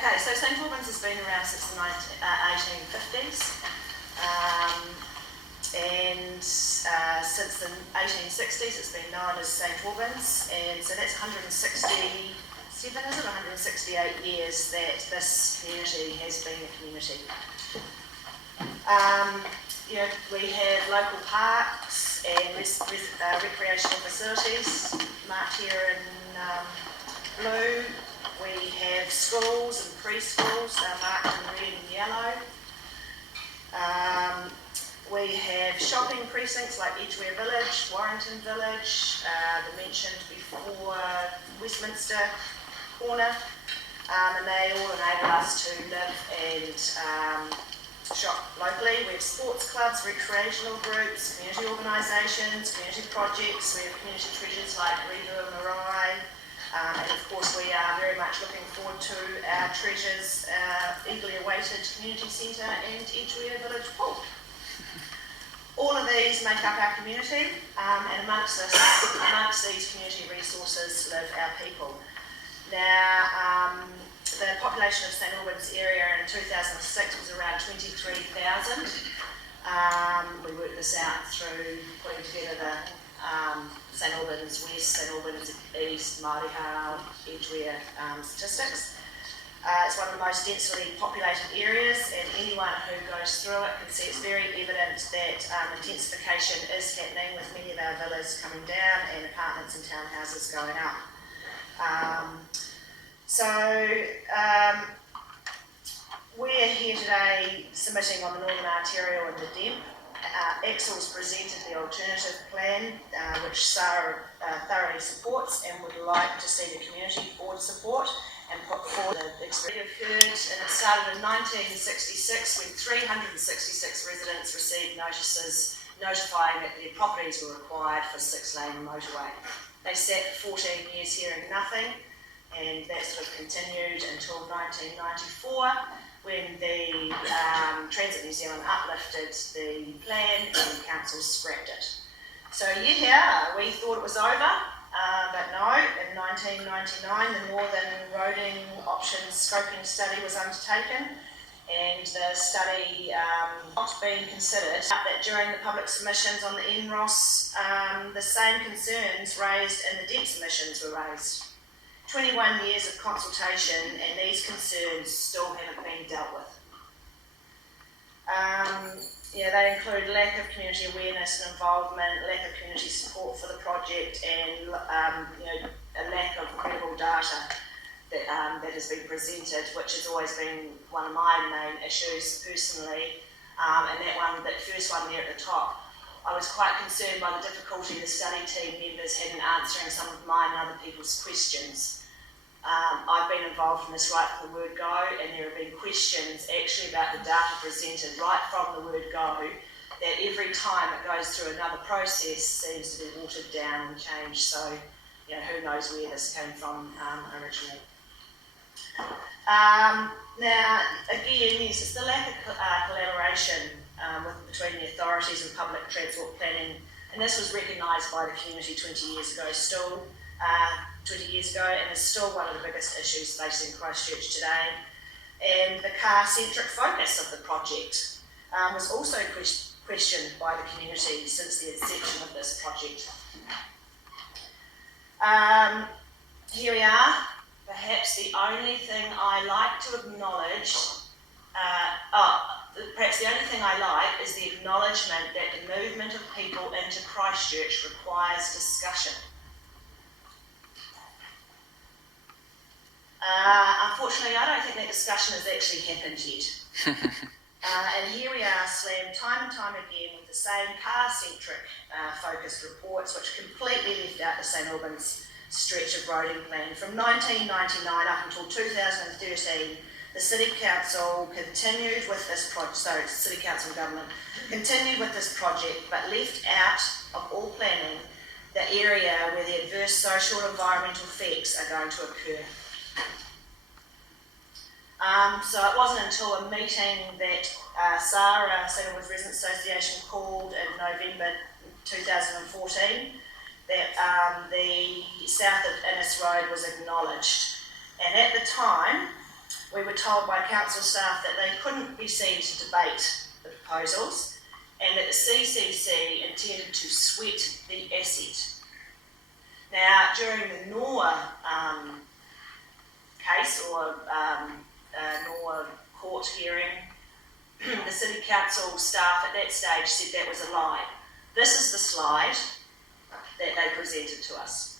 Okay, so St Albans has been around since the 1850s, and since the 1860s it's been known as St Albans, and so that's 167, is it? 168 years that this community has been a community. We have local parks and recreational facilities marked here in blue. We have schools and preschools marked in red and yellow. We have shopping precincts like Edgware Village, Warrington Village, the mentioned before Westminster Corner, and they all enable us to live and shop locally. We have sports clubs, recreational groups, community organisations, community projects. We have community treasures like Rehu and Marae. And of course we are very much looking forward to our treasures, eagerly awaited community centre and Edgware Village Pool. All of these make up our community, and amongst these community resources live our people. Now, the population of St Albans area in 2006 was around 23,000. We worked this out through putting together the St Albans West, St Albans East, Māori Hau, Edgware statistics. It's one of the most densely populated areas, and anyone who goes through it can see it's very evident that intensification is happening, with many of our villas coming down and apartments and townhouses going up. We're here today submitting on the Northern Arterial and the DEMP. Axel's presented the alternative plan, which Sarah thoroughly supports and would like to see the community board support and put forward the experience occurred, and it started in 1966 when 366 residents received notices notifying that their properties were required for a 6-lane motorway. They sat for 14 years hearing nothing, and that sort of continued until 1994 when the Transit New Zealand uplifted the plan and the council scrapped it. So yeah, we thought it was over, but no, in 1999 the Northern Roading Options Scoping Study was undertaken, and the study not being considered, that during the public submissions on the NROS, the same concerns raised in the DEMP submissions were raised. 21 years of consultation, and these concerns still haven't been dealt with. They include lack of community awareness and involvement, lack of community support for the project, and a lack of credible data that has been presented, which has always been one of my main issues personally. That first one there at the top, I was quite concerned by the difficulty the study team members had in answering some of mine and other people's questions. I've been involved in this right from the word go, and there have been questions actually about the data presented right from the word go that every time it goes through another process seems to be watered down and changed. So, who knows where this came from originally. Now, again, yes, it's the lack of collaboration between the authorities and public transport planning, and this was recognised by the community 20 years ago, and is still one of the biggest issues facing Christchurch today. And the car-centric focus of the project was also questioned by the community since the inception of this project. Here we are. Perhaps the only thing I like to acknowledge, perhaps the only thing I like is the acknowledgement that the movement of people into Christchurch requires discussion. Unfortunately, I don't think that discussion has actually happened yet. And here we are, slammed time and time again with the same car-centric focused reports, which completely left out the St Albans stretch of roading plan. From 1999 up until 2013, the City Council continued with this project, City Council government continued with this project, but left out of all planning the area where the adverse social and environmental effects are going to occur. So it wasn't until a meeting that Sarah, St Albans Residents Association, called in November 2014 that the south of Innes Road was acknowledged. And at the time, we were told by council staff that they couldn't be seen to debate the proposals and that the CCC intended to sweat the asset. Now, during the NOR case or NOR court hearing, the City Council staff at that stage said that was a lie. This is the slide that they presented to us.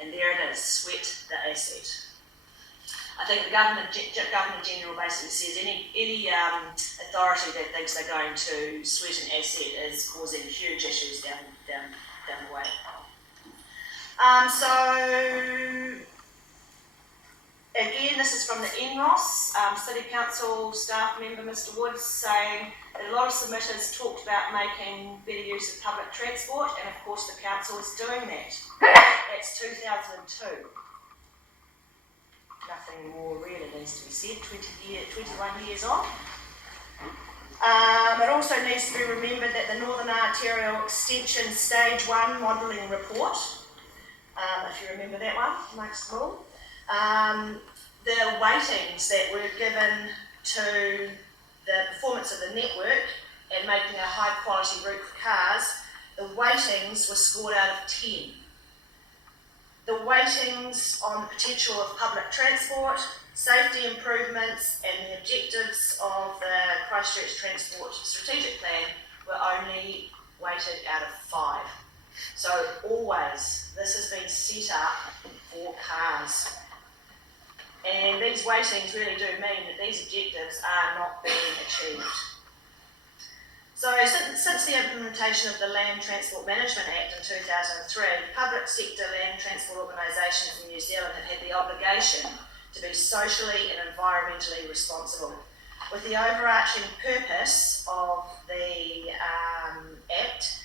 And there it is, sweat the asset. I think the Governor General basically says any authority that thinks they're going to sweat an asset is causing huge issues down the way. So again, this is from the NROS, City Council staff member Mr Woods saying that a lot of submitters talked about making better use of public transport, and of course the council is doing that. That's 2002. Nothing more really needs to be said, 21 years on. It also needs to be remembered that the Northern Arterial Extension Stage 1 modelling report, if you remember that one, amongst them all, the weightings that were given to the performance of the network and making a high quality route for cars, the weightings were scored out of 10. The weightings on the potential of public transport, safety improvements and the objectives of the Christchurch Transport Strategic Plan were only weighted out of 5. So always, this has been set up for cars. And these weightings really do mean that these objectives are not being achieved. So since the implementation of the Land Transport Management Act in 2003, public sector land transport organisations in New Zealand have had the obligation to be socially and environmentally responsible, with the overarching purpose of the Act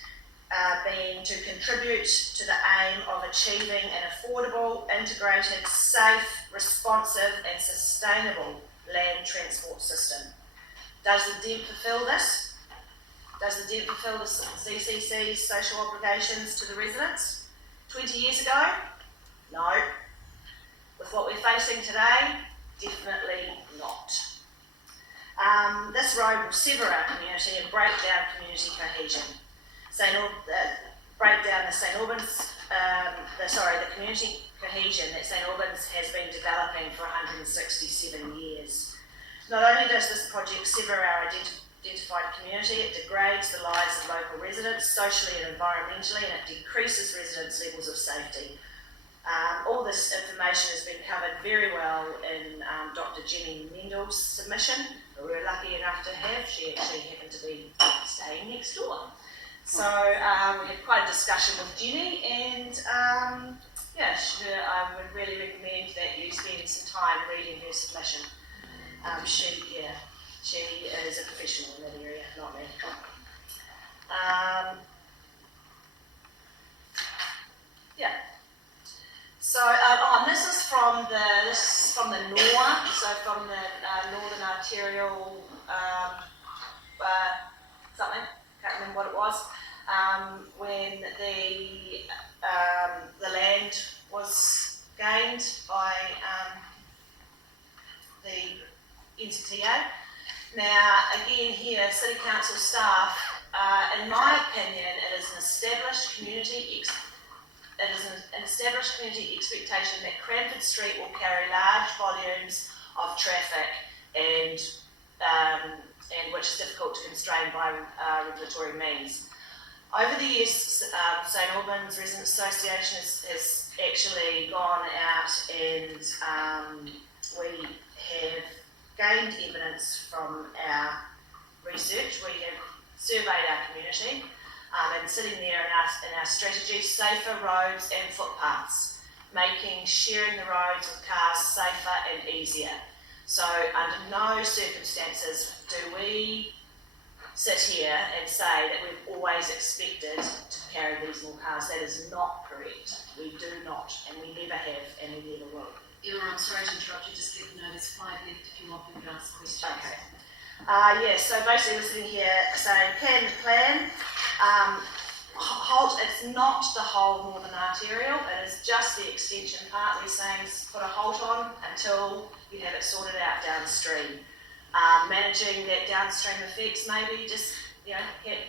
being to contribute to the aim of achieving an affordable, integrated, safe, responsive and sustainable land transport system. Does the DEMP fulfil this? Does the DEMP fulfil the CCC's social obligations to the residents? 20 years ago? No. With what we're facing today? Definitely not. This road will sever our community and break down community cohesion. Break down the St Albans, the community cohesion that St Albans has been developing for 167 years. Not only does this project sever our identified community, it degrades the lives of local residents socially and environmentally, and it decreases residents' levels of safety. All this information has been covered very well in Dr. Jenny Mendel's submission, that we were lucky enough to have. She actually happened to be staying next door. So we had quite a discussion with Jenny, and I would really recommend that you spend some time reading her submission. She is a professional in that area, not me. So, and this is from the NOR, so from the Northern Arterial something, can't remember what it was, when the land was gained by the NCTA. Now, again here, City Council staff, in my opinion, it is an established community expectation that Cranford Street will carry large volumes of traffic and which is difficult to constrain by regulatory means. Over the years, St Albans Residents Association has actually gone out and we have gained evidence from our research. We have surveyed our community and sitting there in our strategy, safer roads and footpaths, making sharing the roads with cars safer and easier. So under no circumstances do we sit here and say that we've always expected to carry these more cars. That is not correct. We do not, and we never have, and we never will. Emma, I'm sorry to interrupt you, just let me know there's 5 left if you want me to ask questions. Okay. So basically we're sitting here saying plan, it's not the whole Northern Arterial, it is just the extension part. We're saying put a halt on until you have it sorted out downstream. Managing that downstream effects, maybe just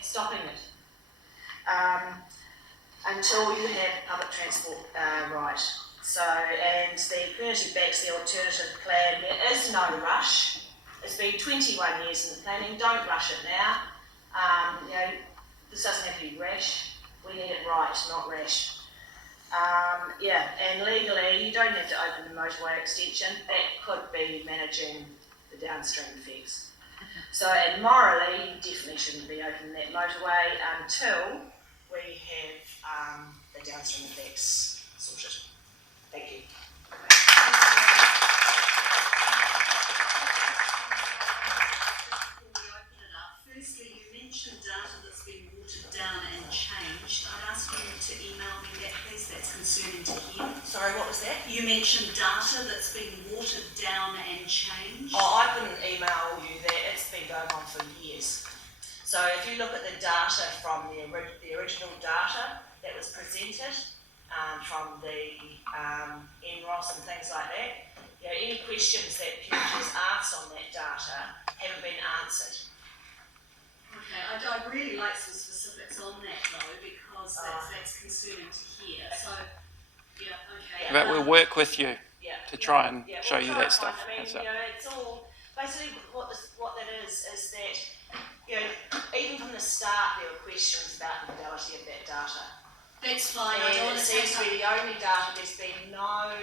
stopping it until you have public transport right. So, and the community backs the alternative plan. There is no rush. It's been 21 years in the planning. Don't rush it now. This doesn't have to be rash. We need it right, not rash. And legally, you don't have to open the motorway extension. That could be managing the downstream effects. So, and morally, you definitely shouldn't be opening that motorway until we have the downstream effects sorted. Thank you. Firstly, you mentioned data that's been watered down and changed. I'd ask you to email me that, please. That's concerning to hear. Sorry, what was that? You mentioned data that's been watered down and changed. Oh, I couldn't email you that. It's been going on for years. So if you look at the data from the original data that was presented from the NROS and things like that, any questions that communities asked on that data haven't been answered. Okay, I'd really like some specifics on that though, because that's concerning to hear. So, okay. But we'll work with you to try and show you that stuff. It's all basically what that is that even from the start there were questions about the fidelity of that data. That's fine. And it seems to be the only data. There's been no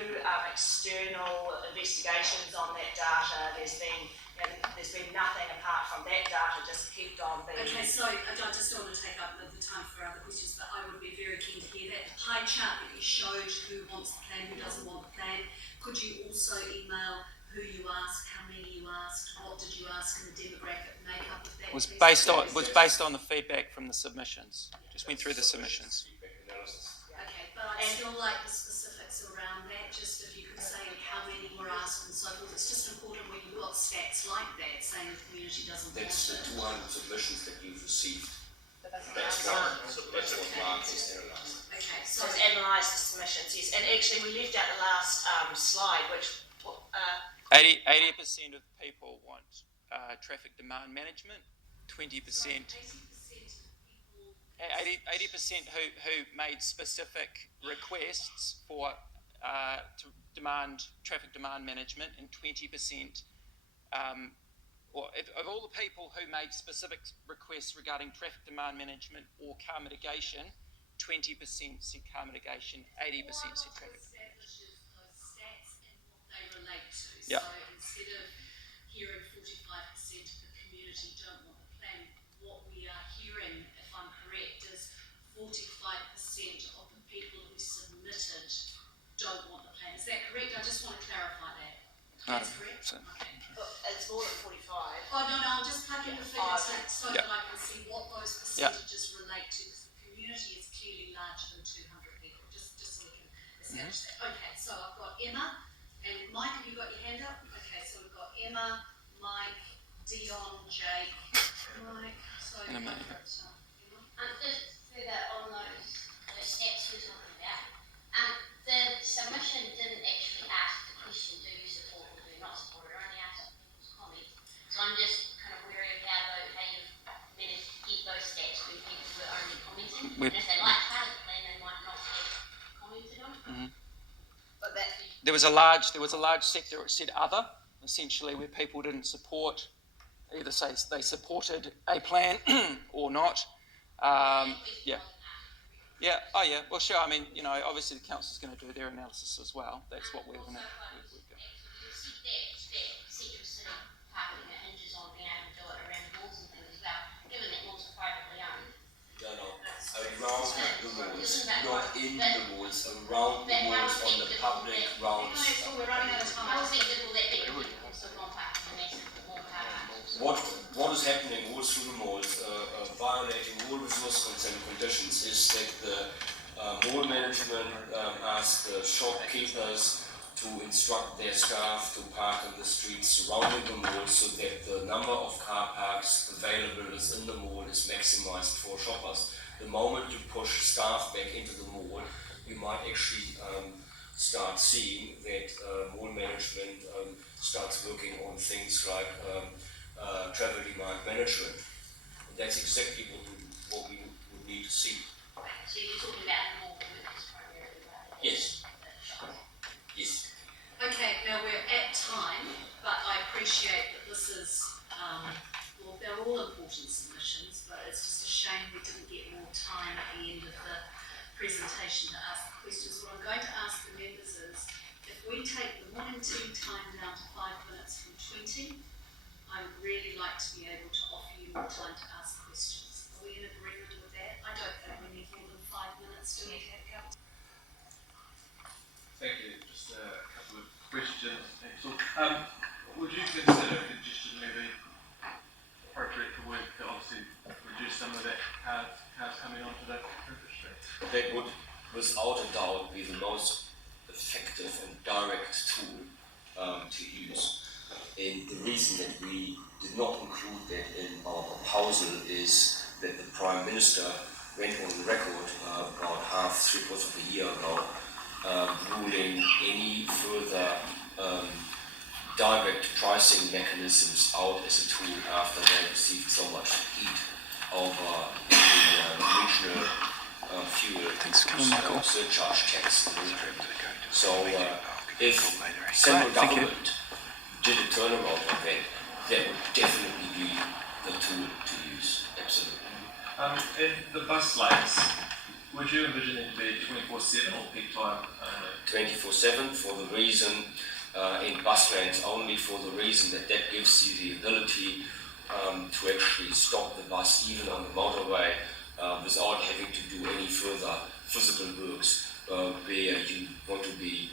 external investigations on that data. There's been nothing apart from that data. Just kept on being. Okay, so I just don't want to take up the time for other questions, but I would be very keen to hear that pie chart that you showed, who wants the plan, who doesn't want the plan. Could you also email who you asked, how many you asked, what did you ask, and the demographic makeup of that? Was based on the feedback from the submissions. Just went through the submissions. Okay, but I'd still like the specifics around that, just if you could say how many were asked and so forth. It's just important when you've got stats like that, saying the community doesn't want it. That's the 200 submissions that you've received. That's what Mark has analysed. Okay, so it's analysed the submissions, yes. And actually we left out the last slide, which 80% of people want traffic demand management. 20%. 80% who made specific requests for to demand traffic demand management, and 20%. Of all the people who made specific requests regarding traffic demand management or car mitigation, 20% said car mitigation, 80% said traffic. Establishes those stats and what they relate to. Yeah. So instead of hearing 45% of the community don't want the plan, what we are hearing, if I'm correct, is 45% of the people who submitted don't want the plan. Is that correct? I just want to clarify that. That's correct? Okay. It's more than 45. Oh, no, I'm just plugging the figures in so Yeah. that I can see what those percentages relate to, because the community is clearly larger than 200 people, just so we can establish that. Okay, so I've got Emma and Mike. Have you got your hand up? Okay, so we've got Emma, Mike, Dion, Jake, Mike. So And Emma. Emma. Just further on those stats we're talking about, the submission didn't actually ask the question, do you support or do you not support, it only asked people's comments. So I'm just kind of wary of how you've managed to get those stats when people were only commenting. And if they liked part of the plan, they might not have commented on it. Mm-hmm. But that There was a large sector that said other, essentially, where people didn't support, either say they supported a plan or not. Well, sure. I mean, obviously the council's going to do their analysis as well. That's what we're going to. You said that central city parking that hinges on being able to do it around the malls and things as well, given that malls are privately owned. No. Around the malls, not in the malls, around the malls, on the public routes. We're running out of time. How effective will that be for people who want parking and massive more car parks? What is happening all through the malls, violating all resource consent conditions, is that the mall management asks the shopkeepers to instruct their staff to park in the streets surrounding the mall so that the number of car parks available within the mall is maximized for shoppers. The moment you push staff back into the mall, you might actually start seeing that mall management starts working on things like travel demand management. And that's exactly what we would need to see. So you're talking about more workers primarily, right? Yes. Yes. Okay, now we're at time, but I appreciate that this is, well, they're all important submissions, but it's just a shame we didn't get more time at the end of the presentation to ask the questions. What I'm going to ask the members is, if we take the morning tea time down to 5 minutes from 20, I would really like to be able to offer you more time to ask questions. Are we in agreement with that? I don't think we need more than 5 minutes, do we, Kat? Thank you. Just a couple of questions. Would you consider congestion levy appropriate to work to obviously reduce some of that cars coming onto the infrastructure? That would, without a doubt, be the most effective and direct tool to use. And the reason that we did not include that in our proposal is that the Prime Minister went on record about three-quarters of a year ago, ruling any further direct pricing mechanisms out as a tool after they received so much heat over the regional fuel surcharge tax. So if central government did a turnaround on that, that would definitely be the tool to use, absolutely. In the bus lanes, would you envision it to be 24/7 or peak time only? 24/7 for the reason, in bus lanes only for the reason that that gives you the ability to actually stop the bus even on the motorway without having to do any further physical works where you want to be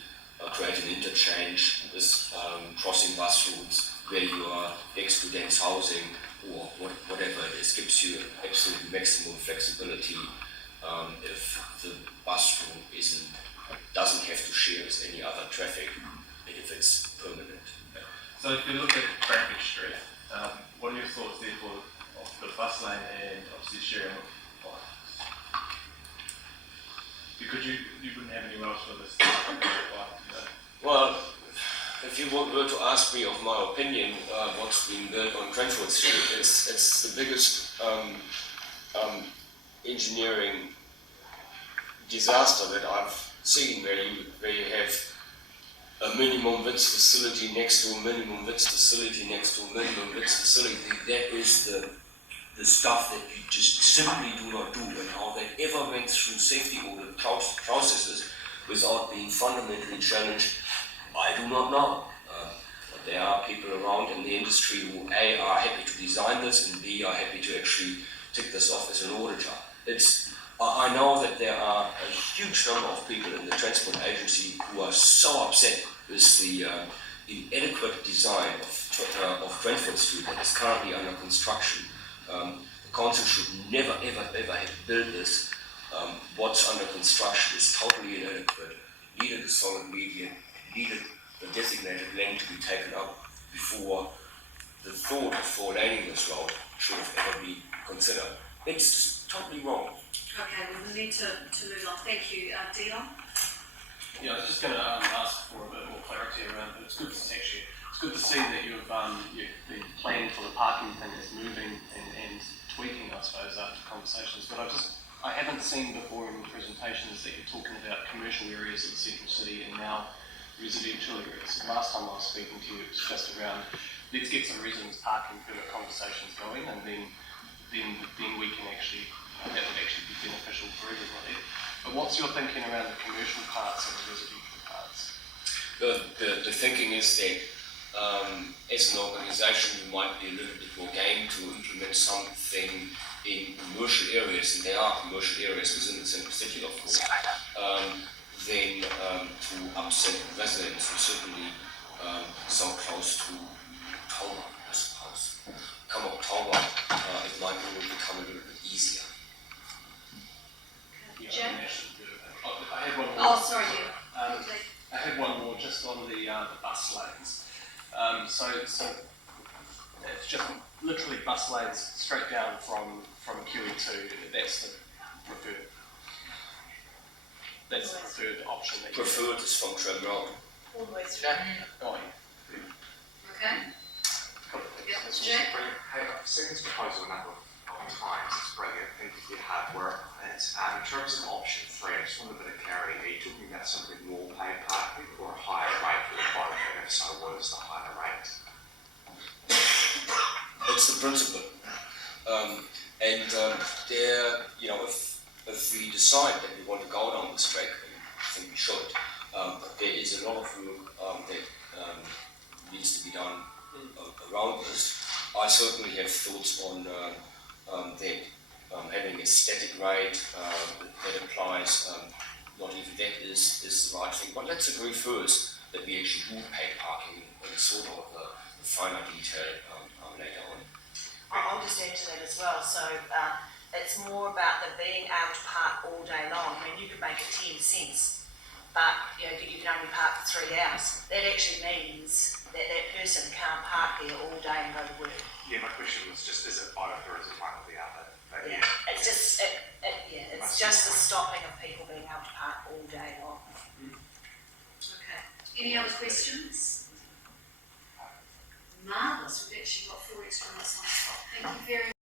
create an interchange with crossing bus routes where you are next to dense housing or whatever it is. Gives you absolute maximum flexibility if the bus route doesn't have to share with any other traffic if it's permanent. So if you look at Franklin Street, what are your thoughts there for the bus lane and obviously sharing with bikes? Because you wouldn't have anywhere else for this. Well, if you were to ask me of my opinion, what's being built on Cranford Street, it's the biggest engineering disaster that I've seen, where you have a minimum width facility next to a minimum width facility next to a minimum width facility. That is the stuff that you just simply do not do, and how that ever went through safety audit processes without being fundamentally challenged, I do not know. But there are people around in the industry who A, are happy to design this, and B, are happy to actually tick this off as an auditor. I know that there are a huge number of people in the transport agency who are so upset with the inadequate design of Cranford Street that is currently under construction. The council should never ever have built this. What's under construction is totally inadequate. It needed a solid median, it needed the designated lane to be taken up before the thought of four-laning this road should have ever been considered. It's totally wrong. Okay, we will need to move on. Thank you. Dion? Yeah, I was just going to ask for a bit more clarity around it. It's good to see that you've the plan for the parking thing is moving and tweaking, I suppose, after conversations. But I haven't seen before in the presentations that you're talking about commercial areas of the central city and now residential areas. Last time I was speaking to you, it was just around let's get some residents parking permit conversations going, and then we can actually. That would actually be beneficial for everybody. But what's your thinking around the commercial parts and the residential parts? The thinking is that as an organisation you might be a little bit more game to implement something in commercial areas, and there are commercial areas within the central city of course, then to upset residents who certainly so close to October, I suppose. Come October, it might become a little bit easier. Jim? I had one more. Oh, sorry, Jim. I had one more just on the bus lanes. So it's just literally bus lanes straight down from QE2. That's the preferred. That's the preferred option. That Preferred is from Tram Road. All the way through. Oh, yeah. Okay? Yeah, Mr. Jay? Hey, I've seen this proposal a number of times, it's brilliant, I think you did hard work on it. In terms of option 3, I just want a bit of clarity, are you talking about something more paid parking or a higher rate for the both, and if so, what is the higher rate? It's the principle. There, you know, if we decide that we want to go down this track, and I think we should, there is a lot of work that needs to be done around this. I certainly have thoughts on that having a static rate that applies. Not even that is the right thing, but let's agree first that we actually do pay parking and sort of the finer detail later on. I'll just add to that as well. So it's more about the being able to park all day long. I mean, you could make it 10 cents, but you know, you can only park for 3 hours. That actually means that that person can't park there all day and go to work. Yeah, my question was just, is it both or is it one or the other? But Yeah, it's just it's just the stopping of people being able to park all day long. Okay. Any other questions? Marvellous, we've actually got 4 extra minutes on the clock. Thank you very much.